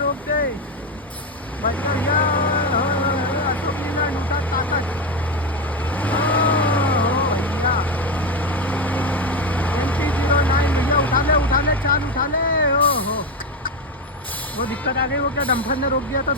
रोक दे भाई भैया। अशोक लीलैंड उठा ताकत भैया। 2009 भैया उठा ले चांद उठा ले। ओ हो वो दिक्कत आ गई। वो क्या डंफर ने रोक दिया था।